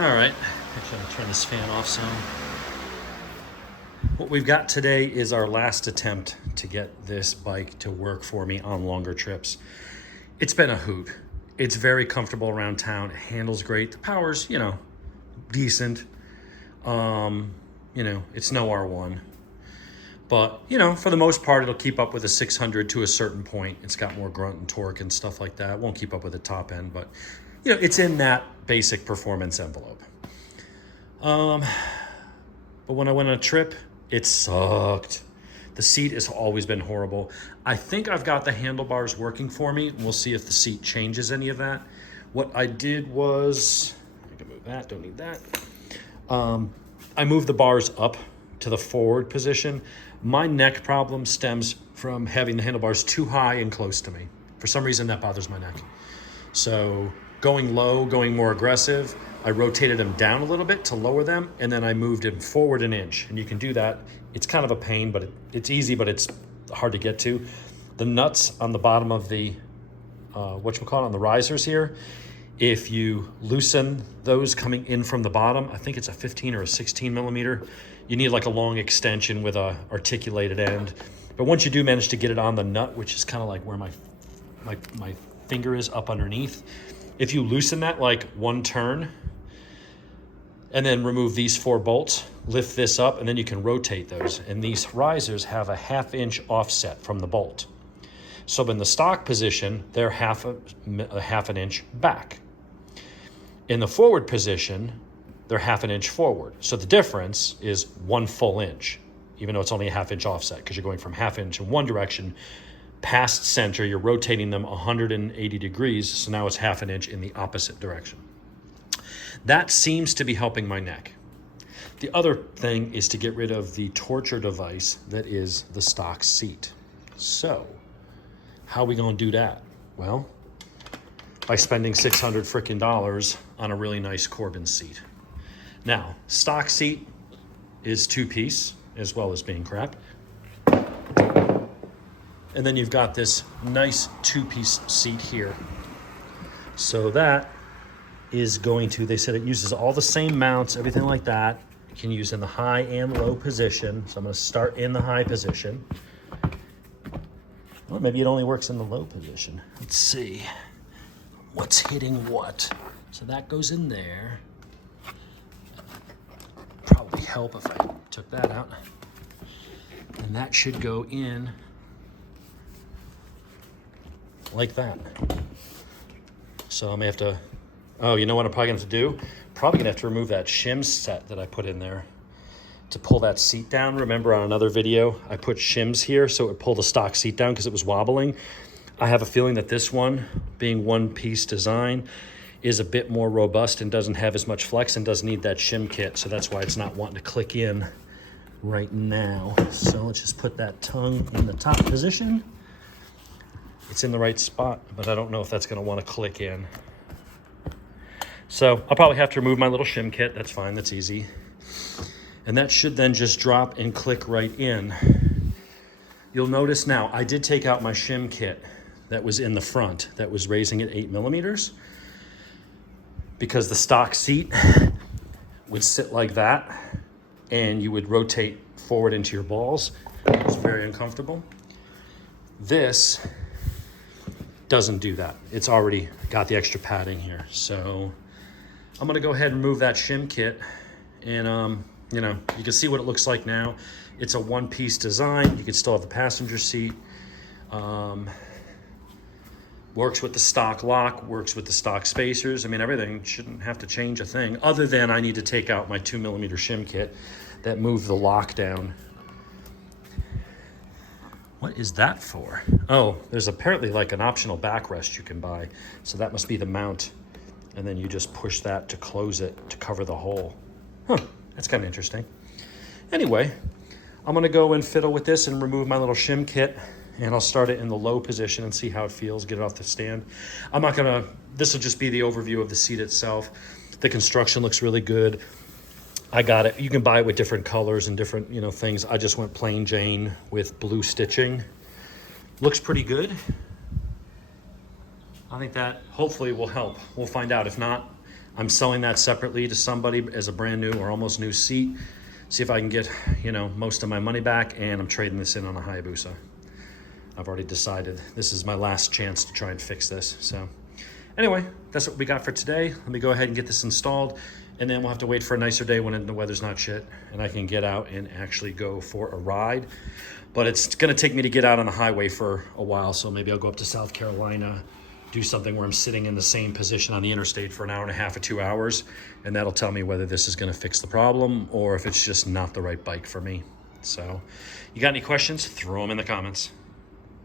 All right, actually I'll turn this fan off some. What we've got today is our last attempt to get this bike to work for me on longer trips. It's been a hoot. It's very comfortable around town. It handles great. The power's, decent. It's no R1. But, for the most part, it'll keep up with a 600 to a certain point. It's got more grunt and torque and stuff like that. It won't keep up with the top end, but, it's in that basic performance envelope. But when I went on a trip, it sucked. The seat has always been horrible. I think I've got the handlebars working for me, and we'll see if the seat changes any of that. What I did was, I can move that, don't need that. I moved the bars up to the forward position. My neck problem stems from having the handlebars too high and close to me. For some reason, that bothers my neck. So going low, going more aggressive, I rotated them down a little bit to lower them, and then I moved them forward an inch. And you can do that. It's kind of a pain, but it's easy, but it's hard to get to. The nuts on the bottom of the, on the risers here, if you loosen those coming in from the bottom, I think it's a 15 or a 16 millimeter, you need like a long extension with a articulated end. But once you do manage to get it on the nut, which is kind of like where my finger is up underneath, if you loosen that like one turn, and then remove these 4 bolts, lift this up, and then you can rotate those. And these risers have a 1/2 inch offset from the bolt. So in the stock position, they're half an inch back. In the forward position, they're 1/2 inch forward. So the difference is 1 full inch, even though it's only a 1/2 inch offset, because you're going from 1/2 inch in one direction past center, you're rotating them 180 degrees, so now it's 1/2 inch in the opposite direction. That seems to be helping my neck. The other thing is to get rid of the torture device that is the stock seat. So, how are we gonna do that? Well, by spending $600 frickin' dollars on a really nice Corbin seat. Now, stock seat is 2-piece, as well as being crap. And then you've got this nice 2-piece seat here. So that is going to, they said it uses all the same mounts, everything like that. You can use in the high and low position. So I'm gonna start in the high position. Well, maybe it only works in the low position. Let's see, what's hitting what? So that goes in there. Probably help if I took that out. And that should go in like that. So I may have to, oh, you know what I'm probably gonna have to do? Probably gonna have to remove that shim set that I put in there to pull that seat down. Remember on another video, I put shims here so it would pull the stock seat down because it was wobbling. I have a feeling that this one, being 1-piece design, is a bit more robust and doesn't have as much flex and doesn't need that shim kit. So that's why it's not wanting to click in right now. So let's just put that tongue in the top position. It's in the right spot, but I don't know if that's gonna wanna click in. So I'll probably have to remove my little shim kit. That's fine, that's easy. And that should then just drop and click right in. You'll notice now, I did take out my shim kit that was in the front, that was raising at 8 millimeters, because the stock seat would sit like that and you would rotate forward into your balls. It's very uncomfortable. This doesn't do that. It's already got the extra padding here. So I'm gonna go ahead and remove that shim kit, and you can see what it looks like now. It's a 1-piece design. You can still have the passenger seat. Works with the stock lock, works with the stock spacers. I mean, everything, shouldn't have to change a thing, other than I need to take out my 2 millimeter shim kit that moved the lock down. What is that for? Oh, there's apparently like an optional backrest you can buy. So that must be the mount. And then you just push that to close it to cover the hole. Huh, that's kind of interesting. Anyway, I'm gonna go and fiddle with this and remove my little shim kit, and I'll start it in the low position and see how it feels, get it off the stand. This will just be the overview of the seat itself. The construction looks really good. I got it. You can buy it with different colors and different, things. I just went plain Jane with blue stitching. Looks pretty good. I think that hopefully will help. We'll find out. If not, I'm selling that separately to somebody as a brand new or almost new seat. See if I can get, you know, most of my money back, and I'm trading this in on a Hayabusa. I've already decided this is my last chance to try and fix this. So anyway, that's what we got for today. Let me go ahead and get this installed, and then we'll have to wait for a nicer day when the weather's not shit and I can get out and actually go for a ride. But it's gonna take me to get out on the highway for a while, so maybe I'll go up to South Carolina, do something where I'm sitting in the same position on the interstate for an hour and a half or 2 hours, and that'll tell me whether this is gonna fix the problem or if it's just not the right bike for me. So, you got any questions? Throw them in the comments.